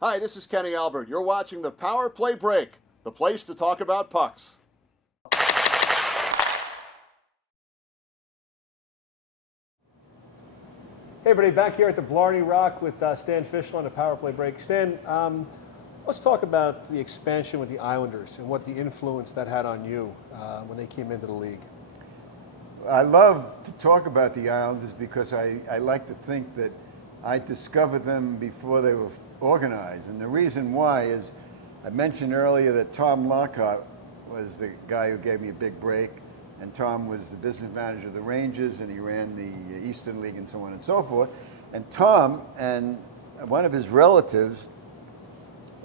Hi, this is Kenny Albert. You're watching the Power Play Break, the place to talk about pucks. Hey everybody, back here at the Blarney Rock with Stan Fischler on the Power Play Break. Stan, let's talk about the expansion with the Islanders and what the influence that had on you when they came into the league. I love to talk about the Islanders because I like to think that I discovered them before they were organized. And the reason why is I mentioned earlier that Tom Lockhart was the guy who gave me a big break. And Tom was the business manager of the Rangers, and he ran the Eastern League and so on and so forth. And Tom and one of his relatives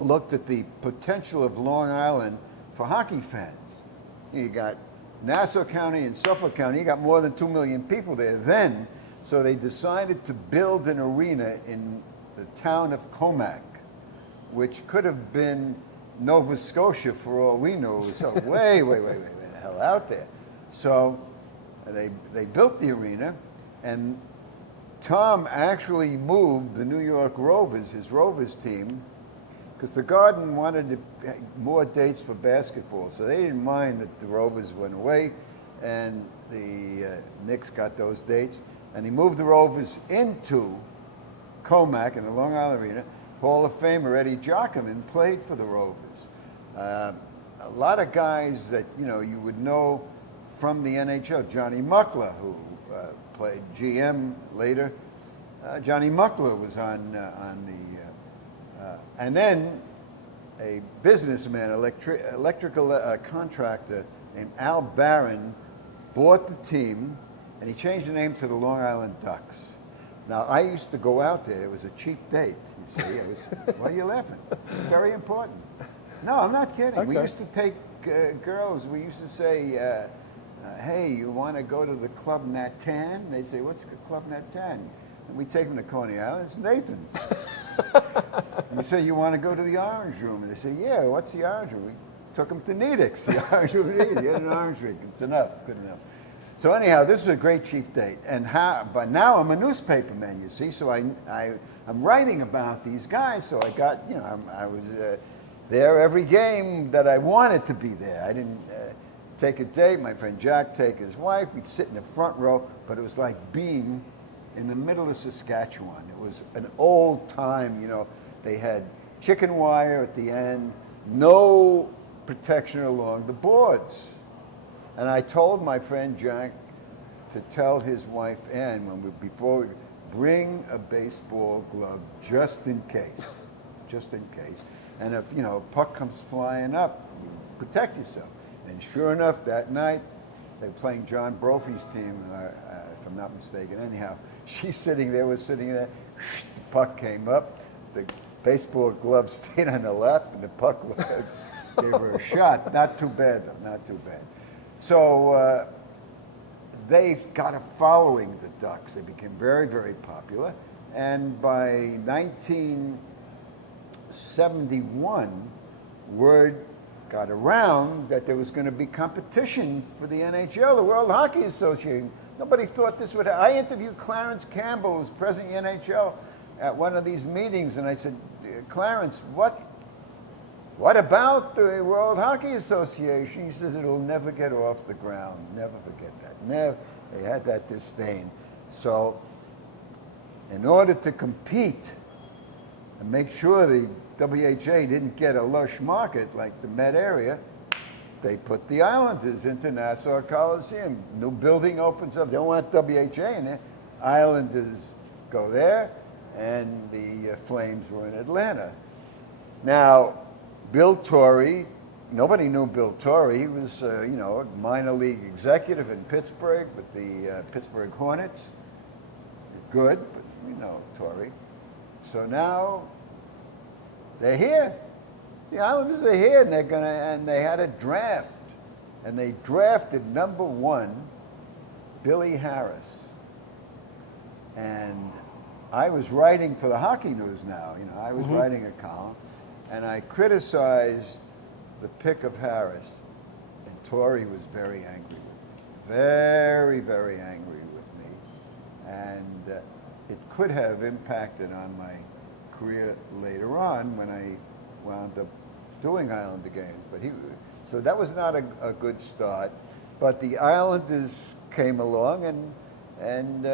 looked at the potential of Long Island for hockey fans. You got Nassau County and Suffolk County, you got more than 2 million people there then. So they decided to build an arena in the town of Comac, which could have been Nova Scotia for all we know. So way the hell out there. So they built the arena, and Tom actually moved the New York Rovers, his Rovers team, because the Garden wanted more dates for basketball. So they didn't mind that the Rovers went away, and the Knicks got those dates. And he moved the Rovers into Comac in the Long Island Arena. Hall of Famer Eddie Jockman played for the Rovers. A lot of guys that you would know from the NHL. Johnny Muckler, who played GM later. Johnny Muckler was on the, and then a businessman, electrical contractor named Al Barron bought the team, and he changed the name to the Long Island Ducks. Now, I used to go out there. It was a cheap date, you see. It was, why are you laughing? It's very important. No, I'm not kidding. Okay. We used to take girls. We used to say, hey, you want to go to the Club Natan? They'd say, what's the Club Natan? And we take them to Coney Island. It's Nathan's. And you say, you want to go to the Orange Room? And they say, yeah, what's the Orange Room? We took them to Nedick's, the Orange Room. Get an orange drink. It's enough. Good enough. So anyhow, this is a great cheap date. And but now I'm a newspaper man, you see. So I'm writing about these guys. So I got, I was there every game that I wanted to be there. I didn't take a date. My friend Jack take his wife. We'd sit in the front row, but it was like being in the middle of Saskatchewan. It was an old time, they had chicken wire at the end, no protection along the boards. And I told my friend Jack to tell his wife Ann before we bring a baseball glove just in case, And if a puck comes flying up, protect yourself. And sure enough, that night they were playing John Brophy's team, if I'm not mistaken. Anyhow, she's sitting there, the puck came up, the baseball glove stayed on the lap, and the puck gave her a shot. Not too bad, though, not too bad. So they've got a following, the Ducks. They became very, very popular. And by 1971, word got around that there was going to be competition for the NHL, the World Hockey Association. Nobody thought this would happen. I interviewed Clarence Campbell, who's president of the NHL, at one of these meetings, and I said, Clarence, what about the World Hockey Association? He says, it'll never get off the ground. Never forget that. Never. They had that disdain. So in order to compete and make sure the WHA didn't get a lush market like the Met area, they put the Islanders into Nassau Coliseum. New building opens up. They don't want WHA in there. Islanders go there, and the Flames were in Atlanta. Now, Bill Torrey, nobody knew Bill Torrey. He was, a minor league executive in Pittsburgh with the Pittsburgh Hornets. Good, but we know Torrey. So now they're here. The Islanders are here, and they had a draft, and they drafted number 1, Billy Harris. And I was writing for the Hockey News now. I was writing a column, and I criticized the pick of Harris, and Torrey was very angry with me. Very, very angry with me. And it could have impacted on my career later on when I wound up doing Islander games. So that was not a good start. But the Islanders came along, and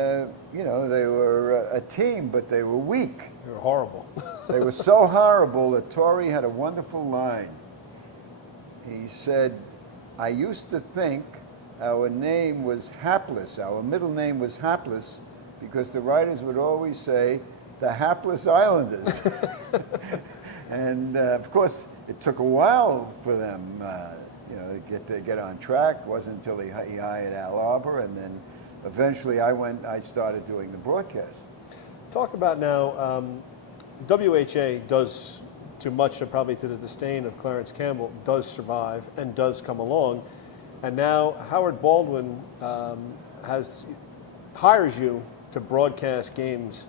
you know, they were a team, but they were weak. They were horrible. They were so horrible that Torrey had a wonderful line. He said, "I used to think our name was hapless. Our middle name was hapless because the writers would always say, the hapless Islanders." And of course, it took a while for them, you know, to get on track. It wasn't until he hired Al Arbor, and then eventually I started doing the broadcast. Talk about now, WHA does, too much, probably to the disdain of Clarence Campbell, does survive and does come along. And now Howard Baldwin hires you to broadcast games.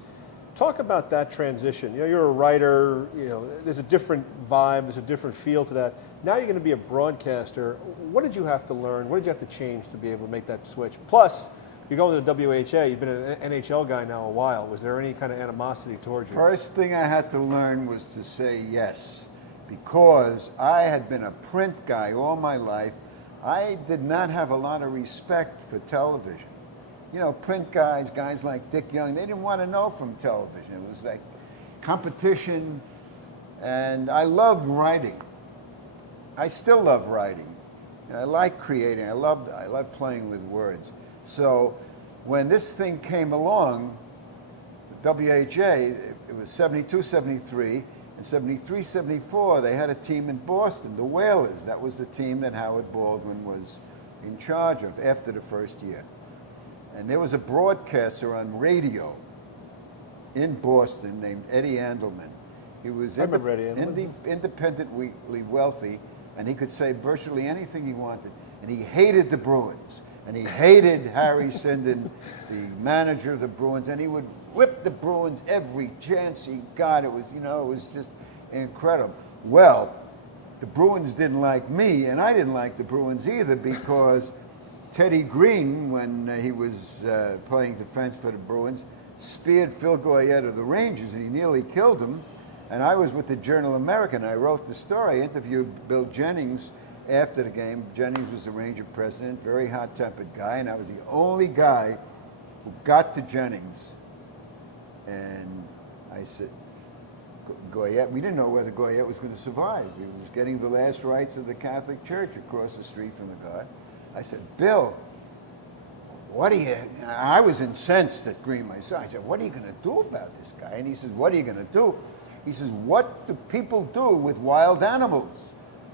Talk about that transition. You know, you're a writer, you know, there's a different vibe, there's a different feel to that. Now you're going to be a broadcaster. What did you have to learn? What did you have to change to be able to make that switch? Plus, you're going to the WHA, you've been an NHL guy now a while. Was there any kind of animosity towards you? First thing I had to learn was to say yes, because I had been a print guy all my life. I did not have a lot of respect for television. You know, print guys like Dick Young, they didn't want to know from television. It was like competition, and I loved writing. I still love writing. And I like creating. I love playing with words. So when this thing came along, WHA, it was 72, 73, and 73, 74, they had a team in Boston, the Whalers. That was the team that Howard Baldwin was in charge of after the first year. And there was a broadcaster on radio in Boston named Eddie Andelman. He was independently wealthy, and he could say virtually anything he wanted. And he hated the Bruins. And he hated Harry Sinden, the manager of the Bruins, and he would whip the Bruins every chance he got. It was, you know, it was just incredible. Well, the Bruins didn't like me, and I didn't like the Bruins either, because Teddy Green, when he was playing defense for the Bruins, speared Phil Goyette of the Rangers, and he nearly killed him. And I was with the Journal-American. I wrote the story. I interviewed Bill Jennings after the game. Jennings was the Ranger president, very hot-tempered guy, and I was the only guy who got to Jennings. And I said, Goyette, we didn't know whether Goyette was going to survive. He was getting the last rites of the Catholic Church across the street from the guard. I said, Bill, what are you, I was incensed at Green myself. I said, what are you going to do about this guy? And he says, what are you going to do? He says, what do people do with wild animals?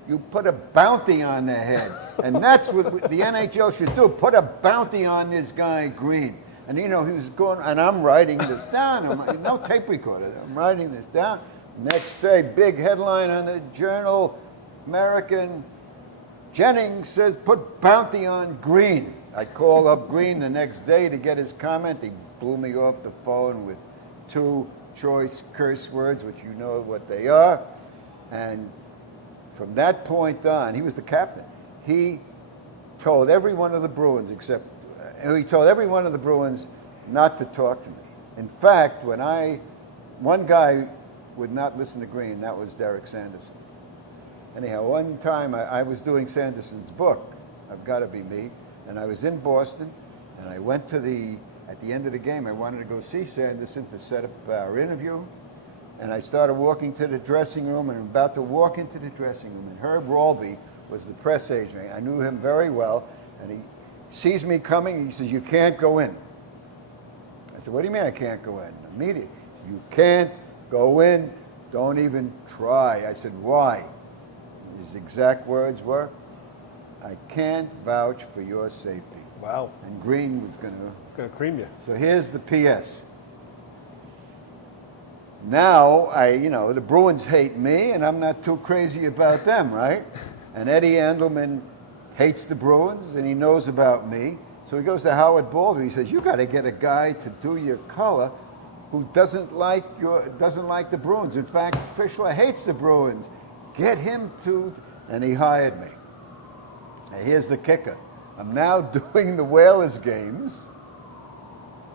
You put a bounty on their head. And that's what the NHL should do, put a bounty on this guy, Green. And you know, he was going, and I'm writing this down. No tape recorder. I'm writing this down. Next day, big headline on the Journal American. Jennings says, put bounty on Green. I called up Green the next day to get his comment. He blew me off the phone with 2 choice curse words, which you know what they are. And from that point on, he was the captain. He told every one of the Bruins he told every one of the Bruins not to talk to me. In fact, one guy would not listen to Green, that was Derek Sanderson. Anyhow, one time I was doing Sanderson's book, I've Got to Be Me, and I was in Boston, and I went to at the end of the game, I wanted to go see Sanderson to set up our interview, and I started walking to the dressing room, and I'm about to walk into the dressing room, and Herb Ralby was the press agent. I knew him very well, and he sees me coming, he says, you can't go in. I said, what do you mean I can't go in? Immediately, you can't go in, don't even try. I said, why? His exact words were, I can't vouch for your safety. Wow. And Green was going to cream you. So here's the PS. Now, the Bruins hate me, and I'm not too crazy about them, right? And Eddie Andelman hates the Bruins, and he knows about me. So he goes to Howard Baldwin. He says, you got to get a guy to do your color who doesn't like the Bruins. In fact, Fischler hates the Bruins. Get him to, and he hired me. Now here's the kicker. I'm now doing the Whalers games,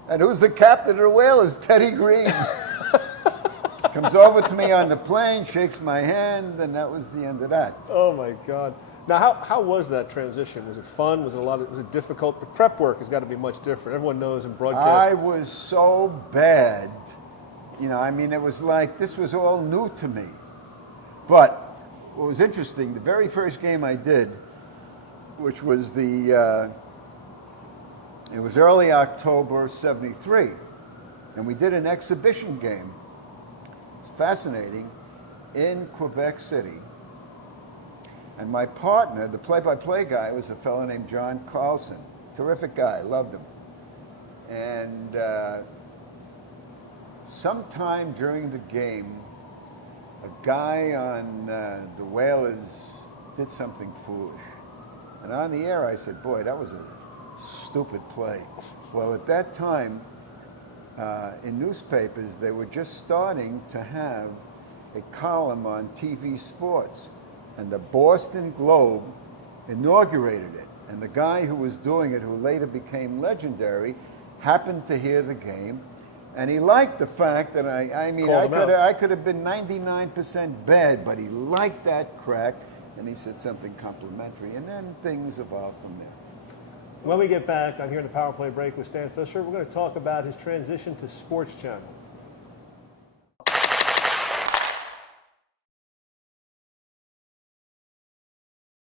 and who's the captain of the Whalers? Teddy Green. Comes over to me on the plane, shakes my hand, and that was the end of that. Oh my God. Now, how was that transition? Was it fun? Was it difficult? The prep work has got to be much different. Everyone knows in broadcast. I was so bad. I mean, it was like this was all new to me. But what was interesting, the very first game I did, which was it was early October '73, and we did an exhibition game. It's fascinating, in Quebec City. And my partner, the play-by-play guy, was a fellow named John Carlson. Terrific guy, loved him. And sometime during the game, a guy on the Whalers did something foolish. And on the air I said, boy, that was a stupid play. Well, at that time, in newspapers, they were just starting to have a column on TV sports. And the Boston Globe inaugurated it. And the guy who was doing it, who later became legendary, happened to hear the game. And he liked the fact that I could have been 99% bad, but he liked that crack. And he said something complimentary. And then things evolved from there. When we get back, I'm here in the Power Play break with Stan Fischler. We're going to talk about his transition to Sports Channel.